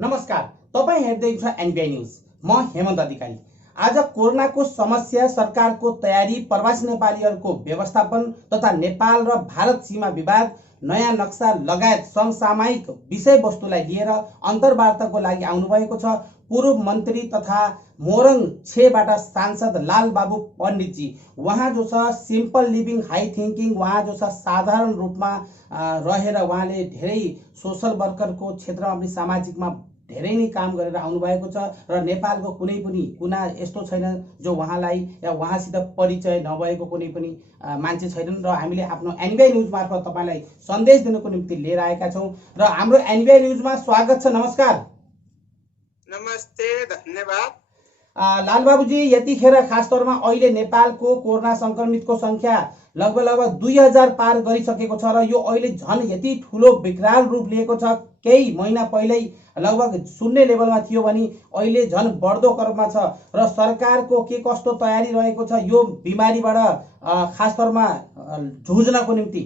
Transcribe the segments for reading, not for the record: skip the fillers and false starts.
नमस्कार, तपाईं हेर्दै हुनुहुन्छ एनबिआई न्यूज। म हेमन्त अधिकारी। आज कोरोनाको समस्या, सरकारको तयारी, प्रवासी नेपालीहरूको व्यवस्थापन तथा नेपाल र भारत सीमा विवाद, नयाँ नक्सा लगायत समसामयिक विषयवस्तुलाई लिएर अन्तर्वार्ताको लागि आउनुभएको छ पूर्व मन्त्री तथा मोरङ 6बाट सांसद लालबाबु पण्डितजी। उहाँ जो छ सिम्पल लिभिङ हाई थिङ्किङ, उहाँ जो छ साधारण रूपमा रहेर उहाँले धेरै सोसल वर्करको क्षेत्रमा पनि सामाजिकमा धेरै नै काम गरेर आउनुभएको छ र नेपालको कुनै पनि कुना यस्तो छैन जो उहाँलाई या उहाँसित परिचय नभएको कुनै पनि मान्छे छैनन् र हामीले आफ्नो एनबिआई न्युज मार्फत तपाईँलाई सन्देश दिनको निम्ति लिएर आएका छौँ र हाम्रो एनबिआई न्युजमा स्वागत छ। नमस्कार। नमस्ते, धन्यवाद। लालबाबुजी, यतिखेर खास तौरमा अहिले नेपालको कोरोना संक्रमितको संख्या लगभग 2000 पार गरिसकेको छ र यो अहिले झन् यति ठुलो विकराल रूप लिएको छ। केही महिना पहिल्यै लगभग 0 लेभलमा थियो भने अहिले झन् बढ्दो क्रममा छ र सरकारको के कस्तो तयारी रहेको छ यो बिमारीबाट खास तौरमा जुझ्नको निम्ति?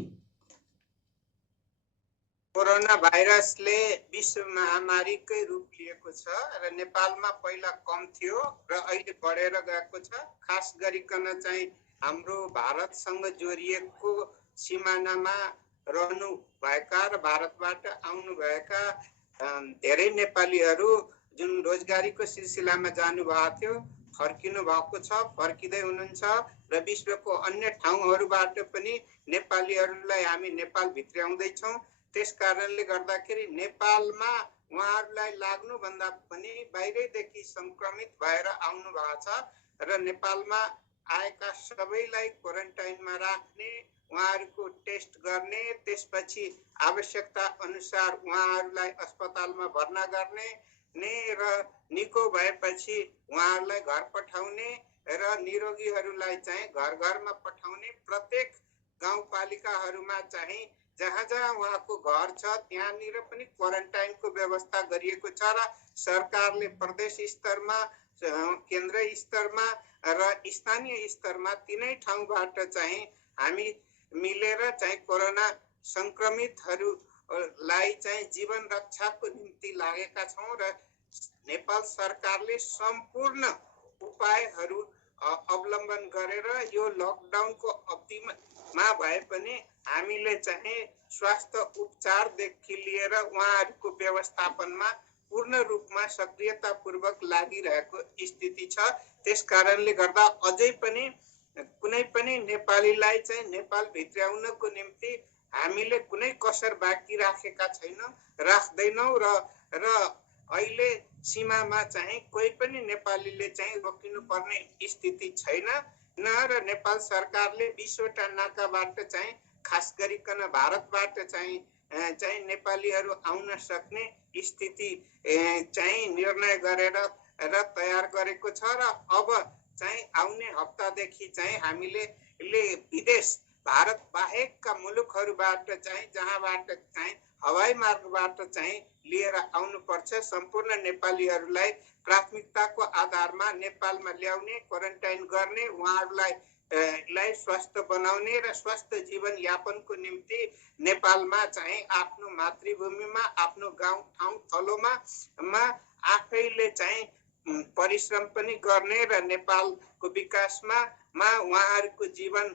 कोरोना भाइरसले विश्व महामारीकै रूप लिएको छ र नेपालमा पहिला कम थियो र अहिले बढेर गएको छ। खास गरिकन चाहिँ हाम्रो भारतसँग जोडिएको सिमानामा रहनु भएका र भारतबाट आउनु भएका धेरै नेपालीहरू जुन रोजगारीको सिलसिलामा जानु भएको थियो फर्किनु भएको छ, फर्किँदै हुनुहुन्छ र विश्वको अन्य ठाउँहरूबाट पनि नेपालीहरूलाई हामी नेपाल भित्र्याउँदैछौँ। त्यस कारणले गर्दाखेरि नेपालमा उहाँहरूलाई लाग्नुभन्दा पनि बाहिरैदेखि संक्रमित भएर आउनु भएको छ र नेपालमा आएका सबैलाई क्वारेन्टाइनमा राख्ने, उहाँहरूको टेस्ट गर्ने, त्यसपछि आवश्यकता अनुसार उहाँहरूलाई अस्पतालमा भर्ना गर्ने र निको भएपछि उहाँहरूलाई घर पठाउने र निरोगीहरूलाई चाहिँ घर घरमा पठाउने। प्रत्येक गाउँपालिकाहरूमा चाहिँ जहाँ जहाँ उहाँको घर छ त्यहाँनिर पनि क्वारेन्टाइनको व्यवस्था गरिएको छ र सरकारले प्रदेश स्तरमा, केन्द्र स्तरमा र स्थानीय स्तरमा तीनै ठाउँबाट चाहिँ हामी मिलेर चाहिँ कोरोना संक्रमितहरूलाई चाहिँ जीवन रक्षाको निम्ति लागेका छौँ र नेपाल सरकारले सम्पूर्ण उपायहरू अवलम्बन गरेर यो लकडाउनको अवधिमा भए पनि हामीले चाहिँ स्वास्थ्य उपचारदेखि लिएर उहाँहरूको व्यवस्थापनमा पूर्ण रूपमा सक्रियतापूर्वक लागिरहेको स्थिति छ। त्यस कारणले गर्दा अझै पनि कुनै पनि नेपालीलाई चाहिँ नेपाल भित्र्याउनको निम्ति हामीले कुनै कसर बाँकी राखेका छैनौँ, राख्दैनौँ र अहिले सीमामा चाहिँ कोही पनि नेपालीले चाहिँ रोकिनुपर्ने स्थिति छैन र नेपाल सरकारले 20वटा नाकाबाट चाहिँ खास गरिकन भारतबाट चाहिँ नेपालीहरू आउन सक्ने स्थिति चाहिँ निर्णय गरेर र तयार गरेको छ र अब चाहिँ आउने हप्तादेखि चाहिँ हामीले विदेश भारत बाहेकका मुलुकहरूबाट चाहिँ जहाँबाट चाहिँ हवाई मार्गबाट चाहिँ लिएर आउनुपर्छ सम्पूर्ण नेपालीहरूलाई प्राथमिकताको आधारमा नेपालमा ल्याउने, क्वारेन्टाइन गर्ने, उहाँहरूलाई स्वस्थ बनाउने र स्वस्थ जीवन यापनको निम्ति नेपालमा चाहिँ आफ्नो मातृभूमिमा, आफ्नो गाउँ ठाउँ थलोमा आफैले चाहिँ परिश्रम पनि गर्ने र नेपालको विकासमा उहाँहरूको जीवन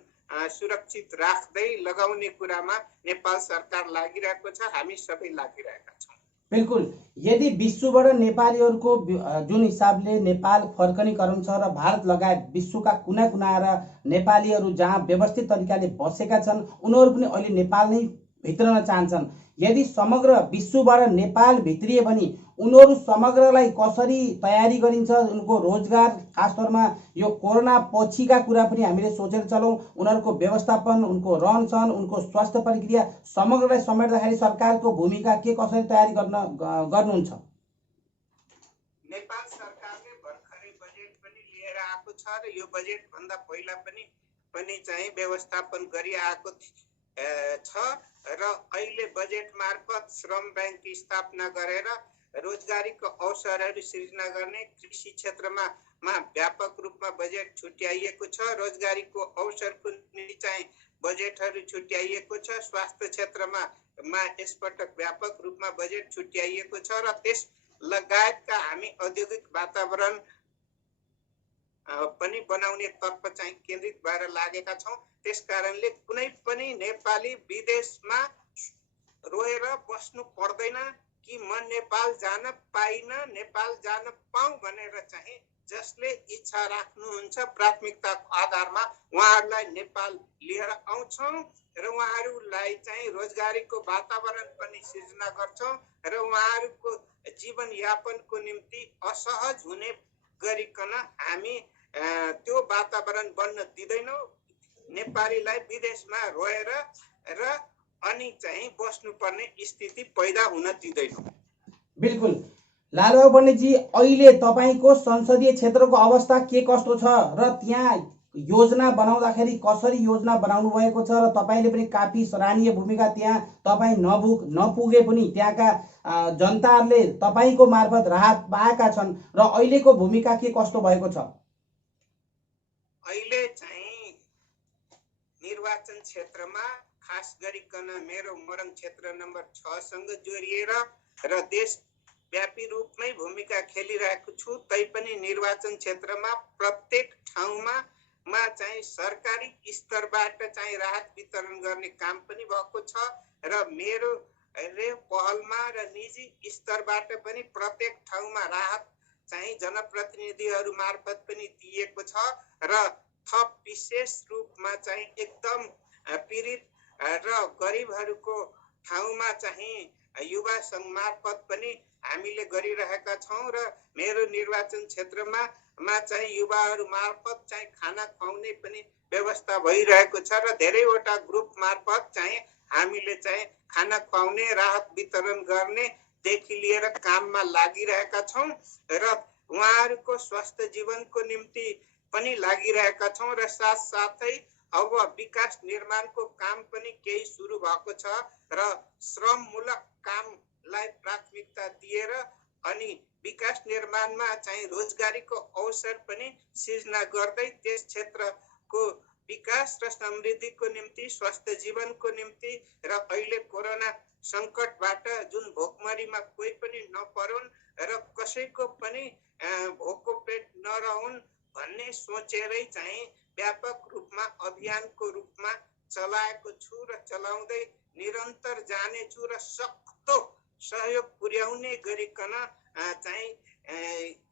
सुरक्षित राख्दै लगाउने कुरामा नेपाल सरकार लागिरहेको छ, हामी सबै लागिरहेका छौँ। बिल्कुल, यदि विश्वबाट नेपालीहरूको जुन हिसाबले नेपाल फर्कने क्रम छ र भारत लगायत विश्वका कुना कुना र नेपालीहरू जहाँ व्यवस्थित तरिकाले बसेका छन् उनीहरू पनि अहिले नेपाल नै भित्रन चाहन्छन्। यदि समग्र विश्वबाट नेपाल भित्रिए भने उनीहरू समग्रलाई कसरी तयारी गरिन्छ, उनको रोजगार, खास तौरमा यो कोरोना पछिका कुरा पनि हामीले सोचेर चलौँ, उनीहरूको व्यवस्थापन, उनको रहनसहन, उनको स्वास्थ्य प्रक्रिया समग्रलाई समेट्दाखेरि सरकारको भूमिका के कसरी तयारी गर्नुहुन्छ? नेपाल सरकारले भर्खरै बजेट पनि लिएर आएको छ र यो बजेट भन्दा पहिला पनि चाहिँ व्यवस्थापन गरिआएको छ र अहिले बजेट मार्फत श्रम बैंक स्थापना गरेर रोजगारीको अवसरहरू सृजना गर्ने, कृषि क्षेत्रमा व्यापक रूपमा बजेट छुट्याइएको छ, रोजगारीको अवसरको निम्ति चाहिँ बजेटहरू छुट्याइएको छ, स्वास्थ्य क्षेत्रमा यसपटक व्यापक रूपमा बजेट छुट्याइएको छ र लगायतका हामी औद्योगिक वातावरण पनि बनाउने तर्फ चाहिँ केन्द्रित भएर लागेका छौँ। त्यसकारणले कुनै पनि नेपाली विदेशमा रोएर बस्नु पर्दैन कि म नेपाल जान पाइन, नेपाल जान पाऊँ भनेर चाहिँ जसले इच्छा राख्नुहुन्छ प्राथमिकताको आधारमा उहाँहरूलाई नेपाल लिएर आउँछौँ र उहाँहरूलाई चाहिँ रोजगारीको वातावरण पनि सिर्जना गर्छौँ र उहाँहरूको जीवनयापनको निम्ति असहज हुने गरिकन हामी त्यो वातावरण बन्न दिँदैनौँ। नेपालीलाई विदेशमा रोएर र अनि चाहिँ बस्नुपर्ने स्थिति पैदा हुन दिँदैनौँ। बिल्कुल लालबाबु पण्डितजी, अहिले तपाईँको संसदीय क्षेत्रको अवस्था के कस्तो छ र त्यहाँ योजना बनाउँदाखेरि कसरी योजना बनाउनु भएको छ र तपाईँले पनि काफी सराहनीय भूमिका त्यहाँ तपाईँ नपुगे पनि त्यहाँका जनताहरूले तपाईँको मार्फत राहत पाएका छन् र अहिलेको भूमिका के कस्तो भएको छ? अहिले चाहिँ निर्वाचन क्षेत्रमा खास गरिकन मेरो मोरङ क्षेत्र नम्बर 6 सँग जोडिएर र देशव्यापी रूपमै भूमिका खेलिरहेको छु। तैपनि निर्वाचन क्षेत्रमा प्रत्येक ठाउँमा चाहिँ सरकारी स्तरबाट चाहिँ राहत वितरण गर्ने काम पनि भएको छ र मेरो पहलमा र निजी स्तरबाट पनि प्रत्येक ठाउँमा राहत चाहिँ जनप्रतिनिधिहरू मार्फत पनि दिएको छ र थप विशेष रूपमा चाहिँ एकदम पीडित र गरिबहरूको ठाउँमा चाहिँ युवा संघ मार्फत पनि हामीले गरिरहेका छौँ र मेरो निर्वाचन क्षेत्रमा चाहिँ युवाहरू मार्फत चाहिँ खाना खुवाउने पनि व्यवस्था भइरहेको छ र धेरैवटा ग्रुप मार्फत चाहिँ हामीले चाहिँ खाना खुवाउने राहत वितरण गर्ने देखि लिएर काममा लागिरहेका छौँ र उहाँहरूको स्वास्थ्य जीवनको निम्ति पनि लागिरहेका छौँ र साथसाथै अब विकास निर्माणको काम पनि केही सुरु भएको छ र श्रममूलक कामलाई प्राथमिकता दिएर अनि विकास निर्माणमा चाहिँ रोजगारीको अवसर पनि सिर्जना गर्दै त्यस क्षेत्रको विकास र समृद्धिको निम्ति स्वास्थ्य जीवनको निम्ति र अहिले कोरोना सङ्कटबाट जुन भोकमरीमा कोही पनि नपरुन् र कसैको पनि भोको पेट नरहुन् भन्ने सोचेरै चाहिँ व्यापक रूपमा अभियानको रूपमा चलाएको छु र चलाउँदै निरन्तर जानेछु र सक्दो सहयोग पुर्याउने गरिकन चाहिँ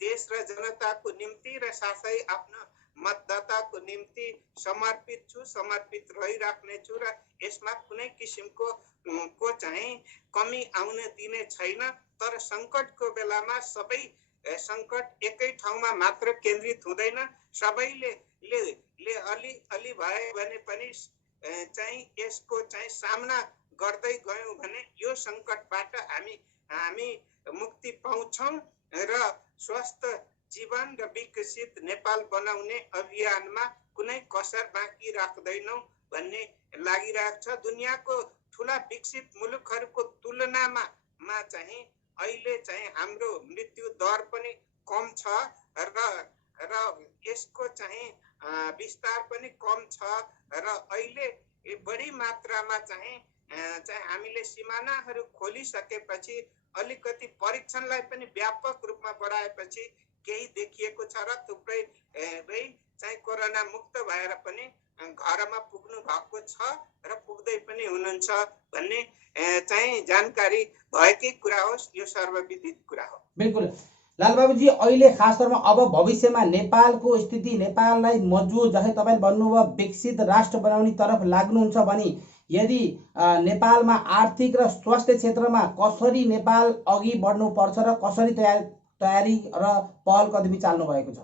देश र जनताको निम्ति र साथै आफ्नो मतदाताको निम्ति समर्पित छु, समर्पित रहिराख्ने छु र यसमा कुनै किसिमको चाहिँ कमी आउन दिने छैन। तर सङ्कटको बेलामा सबै सङ्कट एकै ठाउँमा मात्र केन्द्रित हुँदैन। सबैले अलि भए भने पनि चाहिँ यसको चाहिँ सामना गर्दै गयौँ भने यो सङ्कटबाट हामी मुक्ति पाउँछौँ र स्वस्थ जीवन र विकसित नेपाल बनाउने अभियानमा कुनै कसर बाँकी राख्दैनौँ भन्ने लागिरहेको छ। दुनियाँको ठुला विकसित मुलुकहरूको तुलनामा चाहिँ अहिले चाहिँ हाम्रो मृत्यु दर पनि कम छ र यसको चाहिँ विस्तार पनि कम छ र अहिले बढी मात्रामा चाहिँ हामीले सिमानाहरू खोलिसकेपछि अलिकति परीक्षणलाई पनि व्यापक रूपमा बढाएपछि केही देखिएको छ र थुप्रै चाहिँ कोरोना मुक्त भएर पनि घरमा पुग्नु भएको छ र पुग्दै पनि हुनुहुन्छ भन्ने चाहिँ जानकारी भएकै कुरा होस्, यो सर्वविदित कुरा हो। बिल्कुल लालबाबुजी, अहिले खास तौरमा अब भविष्यमा नेपालको स्थिति, नेपाललाई मजबुत जसै तपाईले भन्नुभयो विकसित राष्ट्र बनाउने तरफ लाग्नुहुन्छ भने यदि नेपालमा आर्थिक र स्वास्थ्य क्षेत्रमा कसरी नेपाल अघि बढ्नुपर्छ र कसरी तयारी र पहल कदमी चाल्नु भएको छ?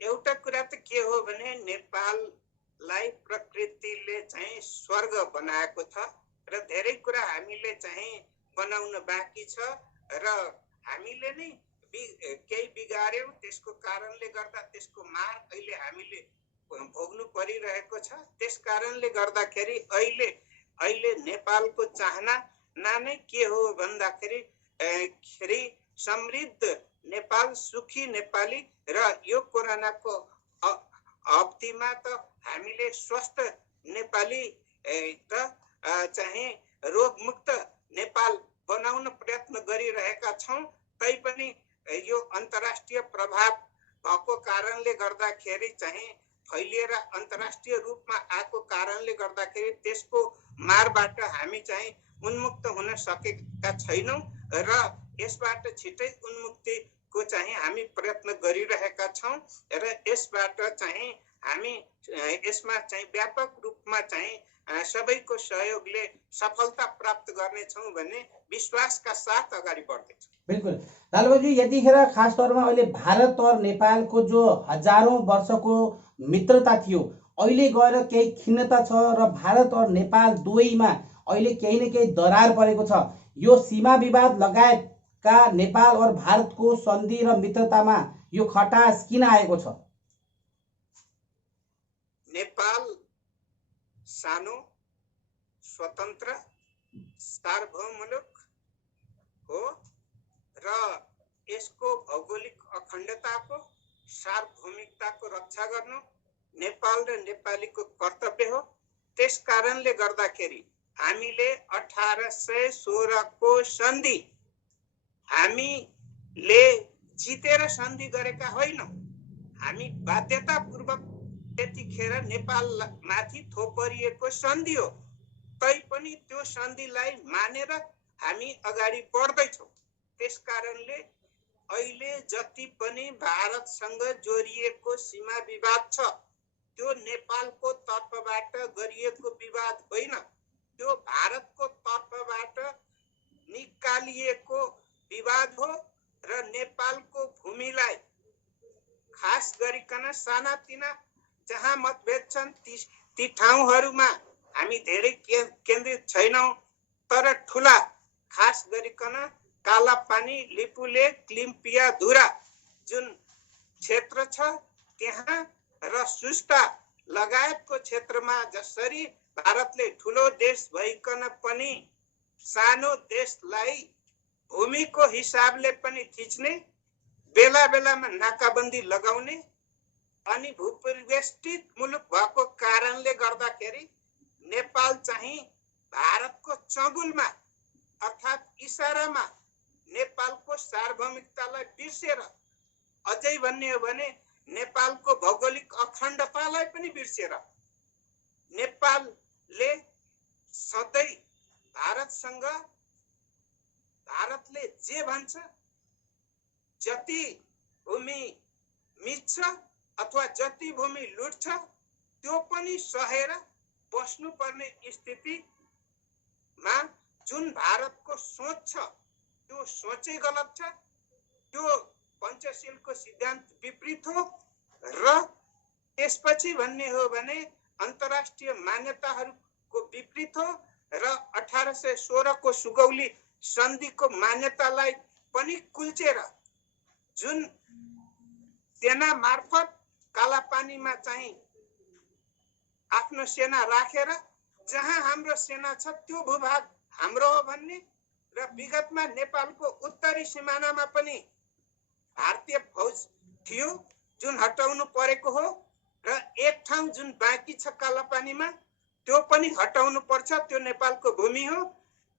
एउटा कुरा त के हो भने नेपाललाई प्रकृतिले चाहिँ स्वर्ग बनाएको छ र धेरै कुरा हामीले चाहिँ बनाउन बाँकी छ र हामीले नै केही बिगार्यौँ। त्यसको कारणले गर्दा त्यसको मार अहिले हामीले भोग्नु परिरहेको छ। त्यस कारणले गर्दाखेरि अहिले नेपालको चाहना नै के हो भन्दाखेरि समृद्ध नेपाल, सुखी नेपाली र यो कोरोनाको अवधिमा त हामीले स्वस्थ नेपाली त चाहिँ रोगमुक्त नेपाल बनाउन प्रयत्न गरिरहेका छौं। तैपनि यो अन्तर्राष्ट्रिय प्रभाव भएको कारणले गर्दाखेरि चाहिँ फैलिएर अन्तर्राष्ट्रिय रूपमा आएको कारणले गर्दाखेरि त्यसको मारबाट हामी चाहिँ उन्मुक्त हुन सकेका छैनौं र यसबाट छिटै उन्मुक्तिको चाहिँ हामी प्रयत्न गरिरहेका छौं र यसबाट चाहिँ हामी यसमा चाहिँ व्यापक रूपमा चाहिँ सबैको सहयोगले सफलता प्राप्त गर्नेछौं भन्ने विश्वासका साथ अगाडि बढ्दैछौं। बिल्कुल लालबाबुजी, यतिखेर खास तौरमा अहिले भारत और नेपालको जो हजारौं वर्षको मित्रता थियो अहिले गएर केही खिन्नता छ र भारत और नेपाल दुवैमा अहिले केही न केही दरार परेको छ। यो सीमा विवाद लगायतका नेपाल और भारतको सन्धि र मित्रतामा यो खटास किन आएको छ? नेपाल सानो स्वतन्त्र सार्वभौम मुलुक हो र यसको भौगोलिक अखण्डताको सार्वभौमिकताको रक्षा गर्नु नेपाल र नेपालीको कर्तव्य हो। त्यस कारणले गर्दाखेरि हामीले 1816 को सन्धि हामीले जितेर सन्धि गरेका होइनौं। हामी बाध्यतापूर्वक त्यतिखेर नेपाल माथि थोपरिएको सन्धि हो। तैपनि त्यो सन्धिलाई मानेर हामी अगाडि बढ्दैछौं। त्यसकारणले अहिले जति पनि भारतसँग जोडिएको सीमा विवाद छ त्यो नेपालको तर्फबाट गरिएको विवाद होइन, त्यो भारतको तर्फबाट निकालिएको विवाद हो र नेपालको भूमिलाई खास गरिकन सानातिना जहाँ मतभेद छन् ती ठाउँहरूमा हामी धेरै केन्द्रित छैनौं, तर ठूला खास गरिकन कालापानी, लिपुलेक, क्लिम्पिया, धुरा जुन क्षेत्र छ त्यहाँ र सुस्ता लगायतको क्षेत्रमा जसरी भारतले ठूलो देश भइकन पनि सानो देशलाई भूमिको हिसाबले पनि थिच्ने, बेला बेलामा नाकाबन्दी लगाउने अनि भूपरिवेष्टित मुलुक भएको कारणले गर्दाखेरि नेपाल चाहिँ भारतको चंगुलमा अर्थात् इशारामा नेपालको सार्वभौमिकतालाई बिर्सेर, अझै भन्ने हो भने नेपालको भौगोलिक अखण्डतालाई पनि बिर्सेर नेपालले सधैँ भारतसँग भारतले जे भन्छ जति भूमि मिच्छ अथवा जति भूमि लुट्छ त्यो पनि सहेर बस्नुपर्ने स्थितिमा जुन भारतको सोच छ त्यो सोचै गलत छ। त्यो पञ्चशीलको सिद्धान्त विपरीत हो र त्यसपछि भन्ने हो भने अन्तर्राष्ट्रिय मान्यताहरूको विपरीत हो र 1816 को सुगौली सन्धिको मान्यतालाई पनि कुल्चेर जुन सेना मार्फत कालापानीमा चाहिँ आफ्नो सेना राखेर जहाँ हाम्रो सेना छ त्यो भूभाग हाम्रो हो भन्ने र विगतमा नेपालको उत्तरी सिमानामा पनि भारतीय फौज थियो जुन हटाउनु परेको हो र एक ठाउँ जुन बाँकी छ कालापानीमा त्यो पनि हटाउनु पर्छ, त्यो नेपालको भूमि हो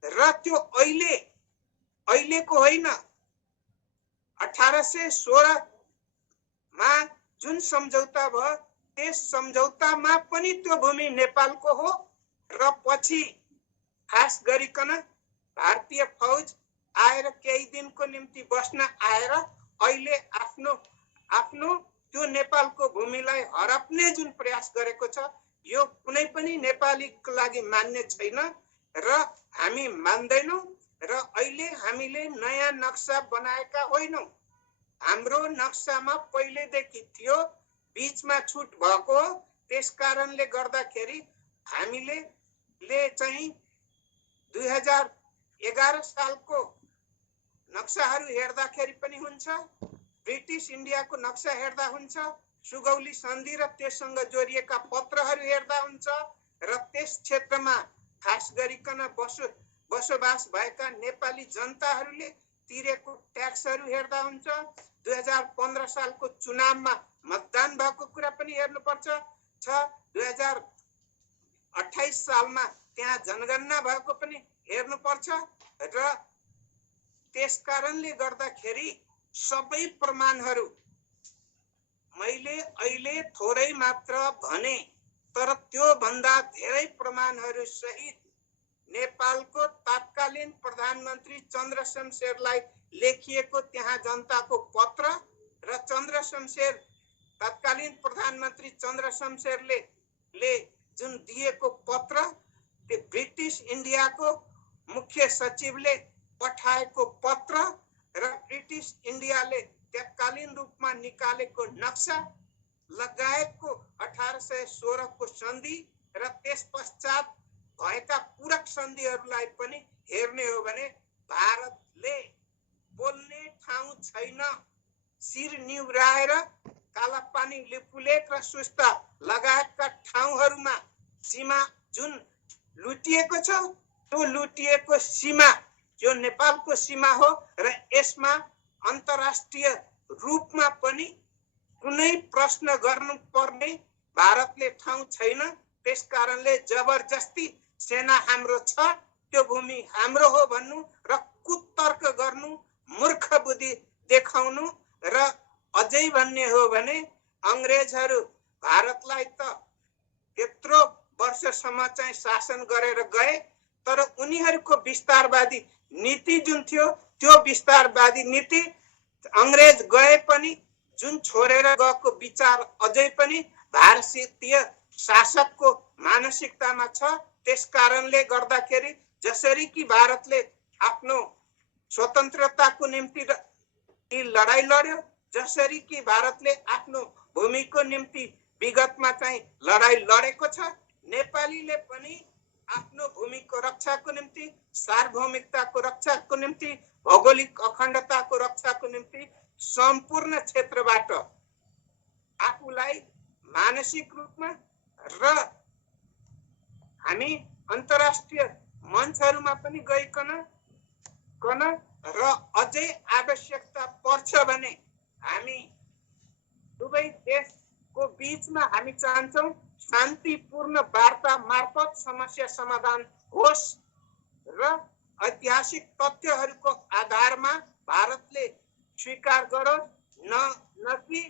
र त्यो अहिलेको होइन। 1816 मा जुन सम्झौता भयो त्यस सम्झौतामा पनि त्यो भूमि नेपालको हो र पछि खास गरिकन भारतीय फौज आएर केही दिनको निम्ति बस्न आएर अहिले आफ्नो त्यो नेपालको भूमिलाई हडप्ने जुन प्रयास गरेको छ यो कुनै पनि नेपालीको लागि मान्य छैन र हामी मान्दैनौं र अहिले हामीले नयाँ नक्सा बनाएका होइनौं। हाम्रो नक्सामा पहिलेदेखि थियो, बीचमा छुट भएको हो। त्यसकारणले गर्दाखेरि हामीले चाहिँ 2011 सालको नक्साहरू हेर्दाखेरि पनि हुन्छ, ब्रिटिस इन्डियाको नक्सा हेर्दा हुन्छ, सुगौली सन्धि र त्यससँग जोडिएका पत्रहरू हेर्दा हुन्छ र त्यस क्षेत्रमा खास गरिकन बसोबास भएका नेपाली जनताहरूले तिरेको ट्याक्सहरू हेर्दा हुन्छ। 2015 सालको चुनावमा मतदान भएको कुरा पनि हेर्नुपर्छ छ। 2028 सालमा त्यहाँ जनगणना भएको पनि हेर्नुपर्छ र त्यसकारणले गर्दाखेरि सबै प्रमाणहरू मैले अहिले थोरै मात्र भने, तर त्यो भन्दा धेरै प्रमाणहरू सहित नेपालको तत्कालीन प्रधानमन्त्री चन्द्र शमशेरलाई लेखिएको त्यहाँ जनताको पत्र र चन्द्र शमशेर तत्कालीन प्रधानमन्त्री चन्द्र शमशेरले जुन दिएको पत्र, त्यो ब्रिटिस इन्डियाको मुख्य सचिवले पठाएको पत्र र ब्रिटिस इन्डियाले तत्कालीन रूपमा निकालेको नक्सा लगायतको 1816 को सन्धि र त्यस पश्चात भएका पूरक सन्धिहरूलाई पनि हेर्ने हो भने भारतले बोल्ने ठाउँ छैन। शिर निहुराएर कालापानी, लिपुलेक र सुस्ता लगायतका ठाउँहरूमा सीमा जुन लुटिएको छ, त्यो लुटिएको सीमा जो नेपालको सीमा हो र यसमा अन्तर्राष्ट्रिय रूपमा पनि कुनै प्रश्न गर्नुपर्ने भारतले ठाउँ छैन। त्यसकारणले जबरजस्ती सेना हाम्रो छ, त्यो भूमि हाम्रो हो भन्नु र कुतर्क गर्नु, मूर्ख बुद्धि देखाउनु र अझै भन्ने हो भने अंग्रेजहरू भारतलाई त त्यत्रो वर्षसम्म चाहिँ शासन गरेर गए, तर उनीहरूको विस्तारवादी नीति जुन थियो, त्यो विस्तारवादी नीति अंग्रेज गए पनि जुन छोडेर गएको विचार अझै पनि भारतीय शासकको मानसिकतामा छ। त्यसकारणले गर्दाखेरि जसरी कि भारतले आफ्नो स्वतन्त्रताको निम्ति लडाई लड्यो, जसरी कि भारतले आफ्नो भूमिको निम्ति विगतमा चाहिँ लडाई लडेको छ, नेपालीले पनि आफ्नो भूमिको रक्षाको निम्ति, सार्वभौमिकताको रक्षाको निम्ति, भौगोलिक अखण्डताको रक्षाको निम्ति सम्पूर्ण क्षेत्रबाट आफूलाई मानसिक रूपमा र हामी अन्तर्राष्ट्रिय मञ्चहरूमा पनि गइकन र अझै आवश्यकता पर्छ भने हामी दुवै देशको बीचमा हामी चाहन्छौँ शान्तिपूर्ण वार्ता मार्फत समस्या समाधान होस् र ऐतिहासिक तथ्यहरूको आधारमा भारतले स्वीकार गरोस्, न कि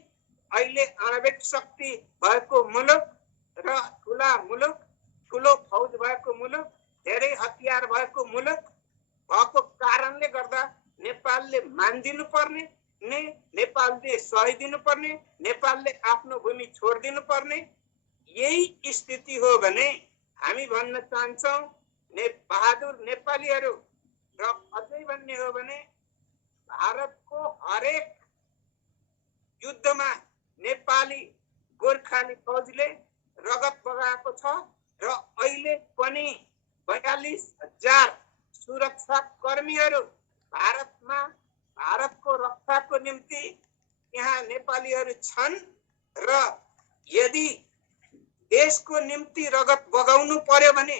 अहिले आणविक शक्ति भएको मुलुक र ठुलो फौज भएको मुलुक, धेरै हतियार भएको मुलुक भएको कारणले गर्दा नेपालले मानिदिनु पर्ने, नेपालले सहिदिनु पर्ने, नेपालले आफ्नो भूमि छोडिदिनु पर्ने यही स्थिति हो भने हामी भन्न चाहन्छौँ बहादुर नेपालीहरू र अझै भन्ने हो भने भारतको हरेक युद्धमा नेपाली गोर्खाली फौजले रगत बगाएको छ र अहिले पनि 42,000 सुरक्षा कर्मीहरू भारतमा भारतको रक्षाको निम्ति यहाँ नेपालीहरू छन् र यदि देशको निम्ति रगत बगाउनु पर्यो भने,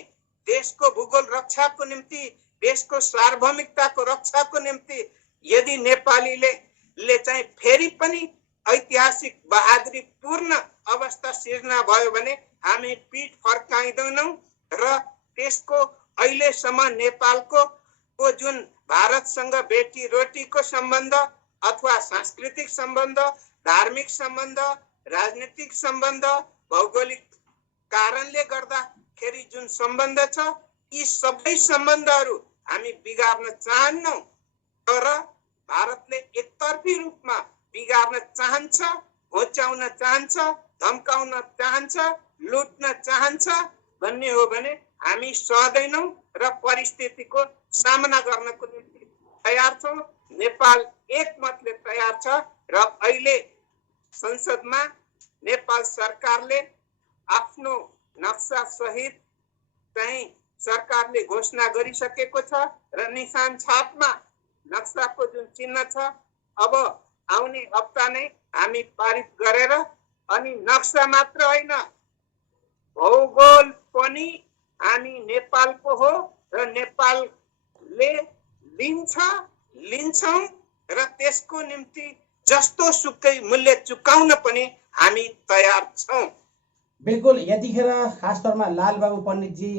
देशको भूगोल रक्षाको निम्ति, देशको सार्वभौमिकताको रक्षाको निम्ति यदि नेपालीले चाहिँ फेरि पनि ऐतिहासिक बहादुरीपूर्ण अवस्था सिर्जना भयो भने हामी पीठ फर्काइदैनौँ र त्यसको अहिलेसम्म नेपालको जुन भारतसँग बेटी रोटीको सम्बन्ध अथवा सांस्कृतिक सम्बन्ध, धार्मिक सम्बन्ध, राजनीतिक सम्बन्ध, भौगोलिक कारणले गर्दाखेरि जुन सम्बन्ध छ, यी सबै सम्बन्धहरू हामी बिगार्न चाहन्नौँ, तर भारतले एकतर्फी रूपमा बिगार्न चाहन्छ, होच्याउन चाहन्छ, धम्काउन चाहन्छ, लुट्न चाहन्छ भन्ने हो भने हामी सहदैनौँ र परिस्थितिको सामना गर्नको निम्ति तयार छौँ। नेपाल एकमतले तयार छ र अहिले संसदमा नेपाल सरकारले आफ्नो नक्सा सहित चाहिँ सरकारले घोषणा गरिसकेको छ र निशान छापमा नक्साको जुन चिन्ह छ, अब आउने हप्ता नै हामी पारित गरेर अनि नक्सा मात्र होइन भौगोल पनि हामी नेपालको हो र नेपालले लिन्छौँ र त्यसको निम्ति जस्तो सुकै मूल्य चुकाउन पनि हामी तयार छौँ। बिल्कुल, यतिखेर खास तौरमा लालबाबु पण्डितजी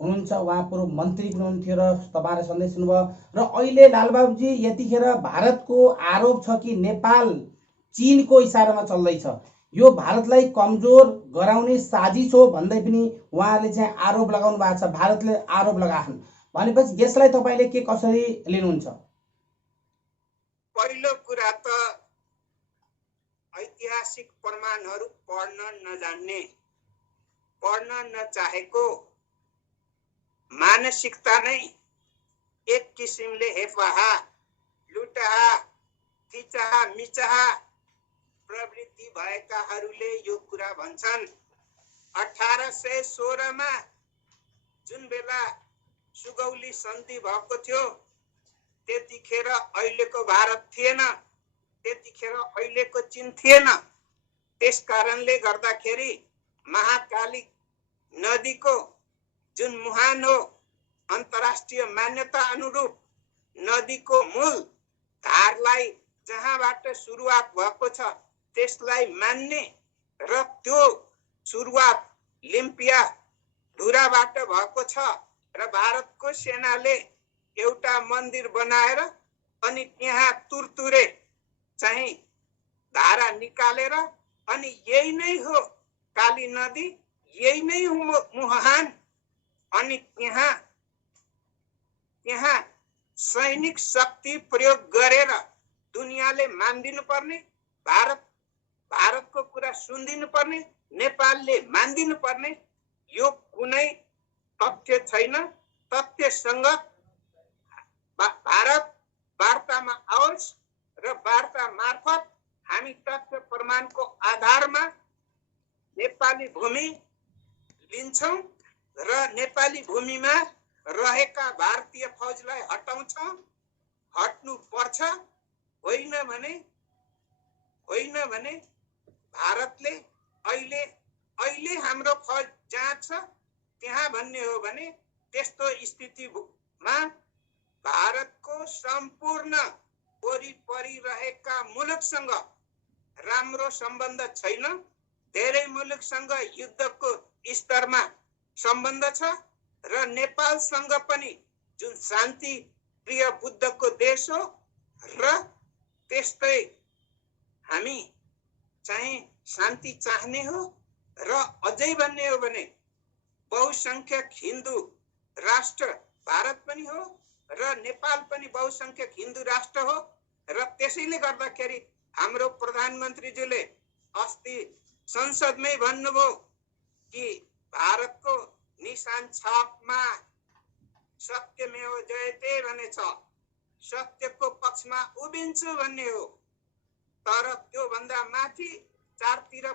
हुनुहुन्छ, उहाँ पूर्व मन्त्री पनि हुनुहुन्थ्यो र तपाईँले सन्देश सुन्नुभयो। र अहिले लालबाबुजी यतिखेर भारतको आरोप छ कि नेपाल चीनको इसारामा चल्दैछ, यो भारतलाई कमजोर गराउने साजिस हो भन्दै पनि उहाँले चाहिँ आरोप लगाउनु भएको छ, भारतले आरोप लगाएछन्। भनेपछि यसलाई तपाईँले के कसरी लिनुहुन्छ? पहिलो कुरा त ऐतिहासिक प्रमाणहरू पढ्न नजान्ने, पढ्न नचाहेको मानसिकता नै एक किसिमले हेफाहा, लुटाहा, थिचाहा, मिचाहा प्रवृत्ति भएकाहरूले यो कुरा भन्छन्। 1816 मा जुन बेला सुगौली सन्धि भएको थियो त्यतिखेर अहिलेको भारत थिएन, त्यतिखेर अहिलेको चीन थिएन। त्यसकारणले गर्दाखेरि महाकाली नदीको जुन मुहान हो, अन्तर्राष्ट्रिय मान्यता अनुरूप नदीको मूल धारलाई जहाँबाट सुरुवात भएको छ त्यसलाई मान्ने र त्यो सुरुवात लिम्पिया ढुराबाट भएको छ र भारतको सेनाले एउटा मन्दिर बनाएर अनि त्यहाँ तुरतुरे चाहिँ धारा निकालेर अनि यही नै हो काली नदी, यही नै हो मुहान, अनि त्यहाँ सैनिक शक्ति प्रयोग गरेर दुनियाँले मानिदिनु पर्ने, भारतको कुरा सुनिदिनु पर्ने, नेपालले मानिदिनु पर्ने, यो कुनै तथ्य छैन। तथ्यसँग भारत वार्तामा आओस् र वार्ता मार्फत हामी तथ्य प्रमाणको आधारमा नेपाली भूमि लिन्छौं र नेपाली भूमिमा रहेका भारतीय फौजलाई हटाउँछौं। हट्नु पर्छ, होइन भने भारतले अहिले हाम्रो फौज जहाँ छ त्यहाँ भन्ने हो भने त्यस्तो स्थितिमा भारतको सम्पूर्ण वरिपरि रहेका मुलुकसँग राम्रो सम्बन्ध छैन। धेरै मुलुकसँग युद्धको स्तरमा सम्बन्ध छ र नेपालसँग पनि जुन शान्ति प्रिय बुद्धको देश हो र त्यस्तै हामी चाहिँ शान्ति चाहने हो र अझै भन्ने हो भने बहुसंख्यक हिन्दू राष्ट्र भारत पनि हो र नेपाल पनि बहुसंख्यक हिन्दू राष्ट्र हो र त्यसैले गर्दाखेरि हाम्रो प्रधानमन्त्रीज्यूले अस्ति संसदमै भन्नुभयो कि भारतको निशान छापमा सत्यमेव जयते भन्ने छ, सत्यको पक्षमा उभिन्छु भन्ने हो। तर त्यो भन्दा माथि चारतिर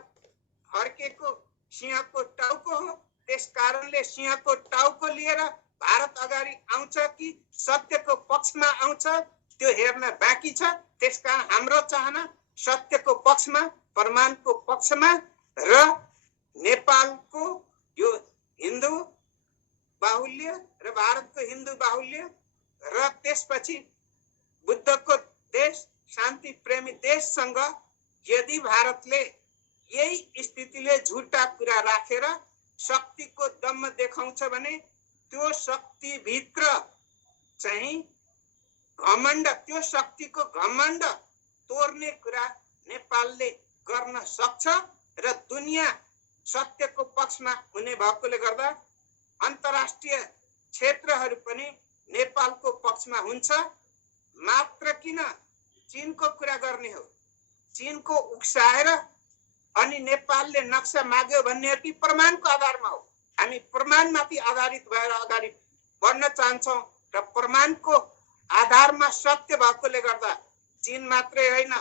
फर्केको सिंहको टाउको हो, त्यसकारणले सिंहको टाउको लिएर भारत अगाडि आउँछ कि सत्यको पक्षमा आउँछ त्यो हेर्न बाँकी छ। त्यसकारण हाम्रो चाहना सत्यको पक्षमा, प्रमाणको पक्षमा र नेपालको यो हिन्दू बाहुल्य र भारतको हिन्दू बाहुल्य र त्यसपछि बुद्धको देश, शान्ति प्रेमी देशसँग यदि भारतले यही स्थितिले झुटा कुरा राखेर शक्तिको दम देखाउँछ भने त्यो शक्ति भित्र चाहिँ घमण्ड, त्यो शक्तिको घमण्ड तोड्ने कुरा नेपालले गर्न सक्छ र दुनिया सत्यको पक्षमा हुने भएकोले गर्दा अन्तर्राष्ट्रिय क्षेत्रहरू पनि नेपालको पक्षमा हुन्छ। मात्र किन चीनको कुरा गर्ने हो? चीनको उक्साएर अनि नेपालले नक्सा माग्यो भन्ने कि प्रमाणको आधारमा हो। हामी प्रमाणमाथि आधारित भएर अगाडि बढ्न चाहन्छौँ र प्रमाणको आधारमा सत्य भएकोले गर्दा चीन मात्रै होइन,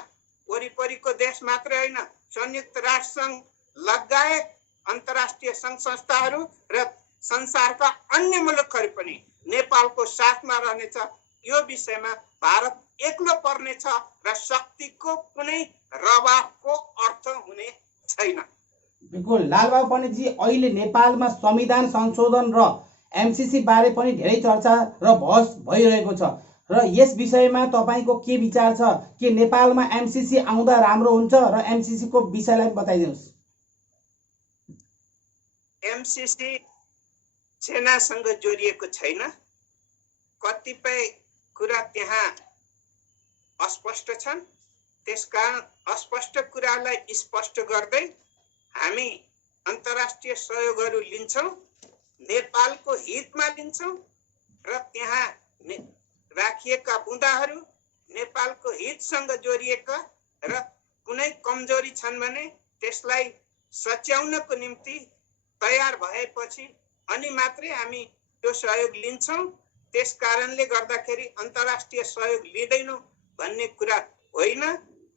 वरिपरिको देश मात्रै होइन, संयुक्त राष्ट्र संघ लगायत अन्तर्राष्ट्रिय संघ संस्थाहरू र संसारका अन्य मुलुकहरू पनि नेपालको साथमा रहनेछ। यो विषयमा भारत एक्लो पर्नेछ र शक्तिको कुनै रवाबको अर्थ हुने छैन। बिल्कुल लालबाबु पण्डितजी, अहिले नेपालमा संविधान संशोधन र एमसीसी बारे पनि धेरै चर्चा र बहस भइरहेको छ र यस विषयमा तपाईको के विचार छ? के नेपालमा एमसीसी आउँदा राम्रो हुन्छ र एमसीसी को विषयलाई बताइदिनुस्। एमसीसी सेनासँग जोडिएको छैन। कतिपय कुरा त्यहाँ अस्पष्ट छन्। त्यसकारण अस्पष्ट कुरालाई स्पष्ट गर्दै हामी अन्तर्राष्ट्रिय सहयोगहरू लिन्छौँ, नेपालको हितमा लिन्छौँ र त्यहाँ राखिएका बुँदाहरू नेपालको हितसँग जोडिएका र कुनै कमजोरी छन् भने त्यसलाई सच्याउनको निम्ति तयार भएपछि अनि मात्रै हामी त्यो सहयोग लिन्छौँ। त्यस कारणले गर्दाखेरि अन्तर्राष्ट्रिय सहयोग लिँदैनौँ भन्ने कुरा होइन।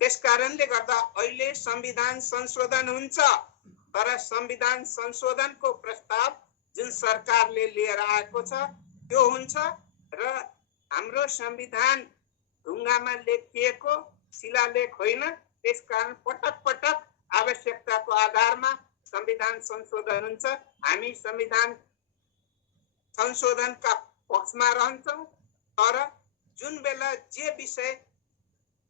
त्यस कारणले गर्दा अहिले संविधान संशोधन हुन्छ, तर संविधान संशोधनको प्रस्ताव जुन सरकारले लिएर आएको छ त्यो हुन्छ र हाम्रो संविधान ढुङ्गामा लेखिएको शिलालेख होइन। त्यसकारण पटक पटक आवश्यकताको आधारमा संविधान संशोधन हुन्छ। हामी संविधान संशोधनका पक्षमा रहन्छौँ, तर जुन बेला जे विषय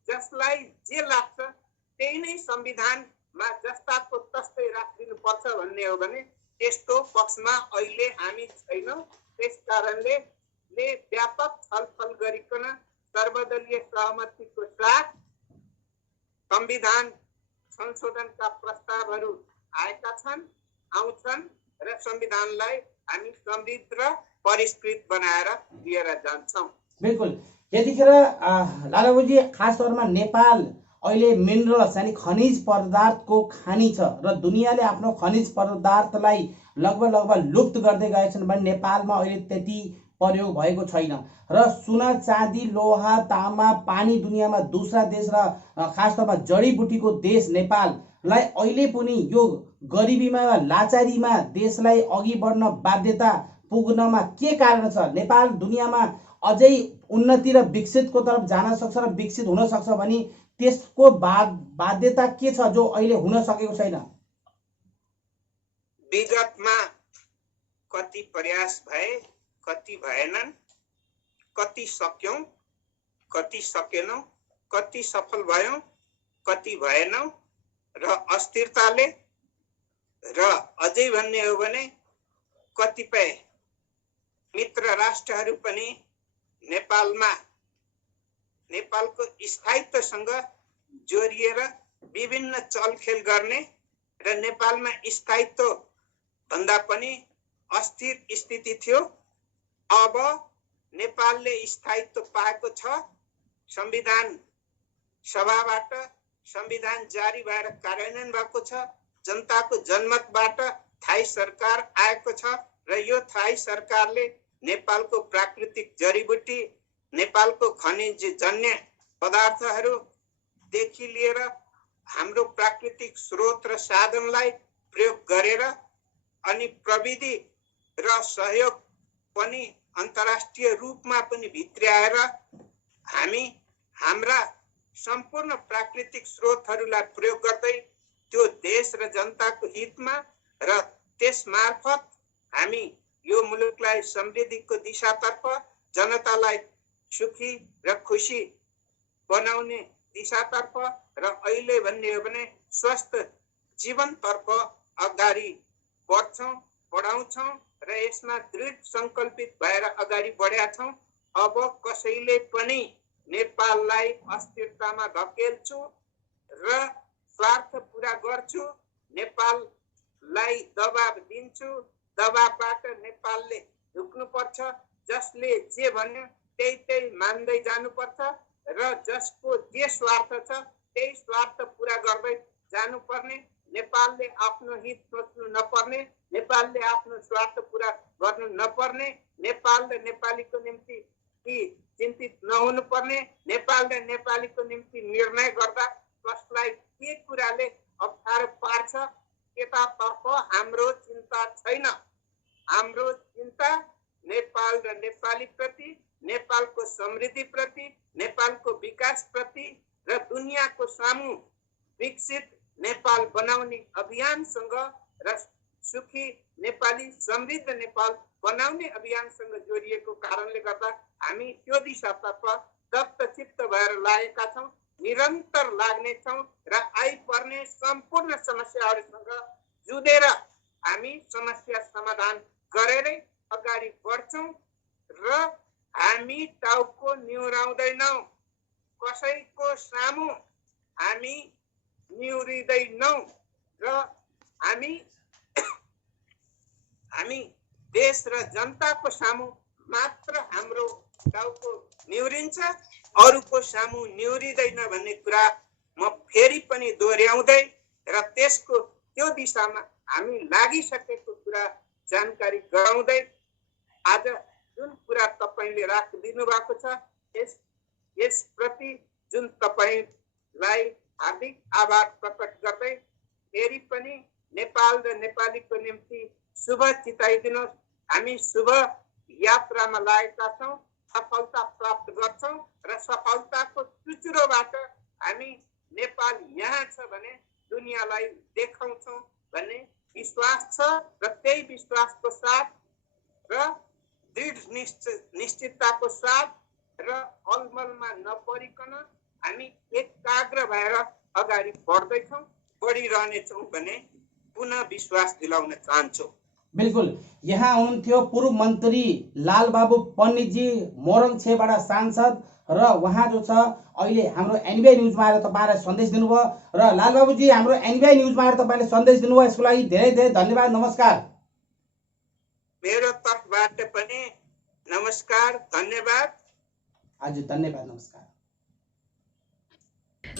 जसलाई जे लाग्छ त्यही नै संविधानमा जस्ताको तस्तै राखिदिनुपर्छ भन्ने हो भने त्यस्तो पक्षमा अहिले हामी छैनौँ। त्यस कारणले व्यापक छलफल गरिकन सर्वदलीय सहमतिको साथ संविधान संशोधनका प्रस्तावहरू आएका छन्, आउँछन् र संविधानलाई हामी समृद्ध र परिष्कृत बनाएर लिएर जान्छौँ। बिल्कुल। यतिखेर लालाबुजी खास तौरमा नेपाल अहिले मिनरल्स यानी खनिज पदार्थको खानी छ र दुनियाँले आफ्नो खनिज पदार्थलाई लगभग लुप्त गर्दै गएछन् भने नेपालमा अहिले त्यति प्रयोग भएको छैन र सुन, चाँदी, लोहा, तामा, पानी दुनियाँमा दूसरा देश र खास तौरमा जडीबुटीको देश नेपाललाई अहिले पनि यो गरिबीमा लाचारीमा देशलाई अघि बढ्न बाध्यता पुग्नमा के कारण छ? नेपाल दुनियाँमा अझै उन्नति र विकसितको तरफ जान सक्छ र विकसित हुन सक्छ भने त्यसको बाध्यता के छ जो अहिले हुन सकेको छैन? विगतमा कति प्रयास भए, कति भएनन्, कति सक्यौं, कति सकेनौं, कति सफल भयौं, कति भएनौं र अस्थिरताले र अझै भन्ने हो भने कतिपय मित्र राष्ट्रहरू पनि नेपालको स्थायित्वसँग जोडिएर विभिन्न चलखेल गर्ने र नेपालमा स्थायित्व भन्दा पनि अस्थिर स्थिति थियो। अब नेपालले स्थायित्व पाएको छ। संविधान सभाबाट संविधान जारी भएर कार्यान्वयन भएको छ। जनताको जनमतबाट थाई सरकार आएको छ र यो थाई सरकारले नेपालको प्राकृतिक जडीबुटी, नेपालको खनिज जन्य पदार्थहरू देखि लिएर हाम्रो प्राकृतिक स्रोत र साधनलाई प्रयोग गरेर अनि प्रविधि र सहयोग पनि अन्तर्राष्ट्रिय रूपमा पनि भित्र्याएर हामी हाम्रा सम्पूर्ण प्राकृतिक स्रोतहरूलाई प्रयोग गर्दै त्यो देश र जनताको हितमा र त्यस मार्फत हामी यो मुलुकलाई समृद्धिको दिशातर्फ, जनतालाई सुखी र खुशी बनाउने दिशातर्फ र अहिले भन्ने हो भने स्वस्थ जीवनतर्फ अगाडि बढ्छौँ, बढाउँछौँ र यसमा दृढ संकल्पित भएर अगाडि बढेका छौँ। अब कसैले पनि नेपाललाई अस्थिरतामा धकेल्छु र स्वार्थ पूरा गर्छु, नेपाललाई दबाब दिन्छु, दबाबबाट नेपालले झुक्नुपर्छ, जसले जे भन्यो त्यही मान्दै जानुपर्छ र जसको जे स्वार्थ छ त्यही स्वार्थ पूरा गर्दै जानुपर्ने, नेपालले आफ्नो हित सोच्नु नपर्ने, नेपालले आफ्नो स्वार्थ पूरा गर्नु नपर्ने, नेपाल र नेपालीको निम्ति चिन्तित नहुनु पर्ने, नेपाल र नेपालीको निम्ति निर्णय गर्दा कसलाई के कुराले अप्ठ्यारो पार्छ त्यतातर्फ हाम्रो चिन्ता छैन। हाम्रो चिन्ता नेपाल र नेपाली प्रति, नेपालको समृद्धि प्रति, नेपालको विकास प्रति र दुनियाँको सामु विकसित नेपाल बनाउने अभियानसँग र सुखी नेपाली, समृद्ध नेपाल बनाउने अभियानसँग जोडिएको कारणले गर्दा हामी त्यो दिशातर्फ दत्तचित्त भएर लागेका छौँ, निरन्तर लाग्नेछौँ र आइपर्ने सम्पूर्ण समस्याहरूसँग जुधेर हामी समस्या समाधान गरेरै अगाडि बढ्छौँ र हामी टाउको निहुराउँदैनौँ, कसैको सामु हामी निहुरिँदैनौँ र हामी देश र जनताको सामु मात्र हाम्रो टाउको निहुरिन्छ, अरूको सामु निहुरिँदैन भन्ने कुरा म फेरि पनि दोहोऱ्याउँदै र त्यसको त्यो दिशामा हामी लागिसकेको कुरा जानकारी गराउँदै आज जुन कुरा तपाईले राखिदिनु भएको छ यसप्रति जुन तपाईलाई हार्दिक आभार प्रकट गर्दै फेरि पनि नेपाल र नेपालीको निम्ति शुभ चिताइदिनुहोस्। हामी शुभ यात्रामा लागेका छौँ, सफलता प्राप्त गर्छौँ र सफलताको चुचुरोबाट हामी नेपाल यहाँ छ भने दुनियाँलाई देखाउँछौँ भन्ने विश्वास छ र त्यही विश्वासको साथ र दृढ निश्चितताको साथ र अलमलमा नपरिकन हामी एकाग्र भएर अगाडि बढ्दैछौँ, बढिरहनेछौँ भन्ने पुनः विश्वास दिलाउन चाहन्छु। बिल्कुल, यहाँ हुनुहुन्थ्यो पूर्व मन्त्री लालबाबु पण्डितजी, मोरङ 6 बाट सांसद र उहाँ जो छ अहिले हाम्रो एनबिआई न्युजमा आएर तपाईहरुलाई सन्देश दिनुभयो र लालबाबुजी हाम्रो एनबिआई न्युजमा आएर तपाईले सन्देश दिनुभयो, यसको लागि धेरै धेरै धन्यवाद। नमस्कार। मेरो तर्फबाट पनि नमस्कार, धन्यवाद। हजुर, धन्यवाद, नमस्कार।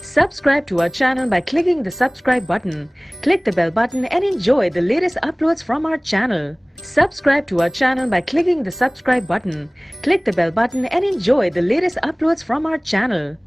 Subscribe to our channel by clicking the subscribe button. Click the bell button and enjoy the latest uploads from our channel. Subscribe to our channel by clicking the subscribe button. Click the bell button and enjoy the latest uploads from our channel.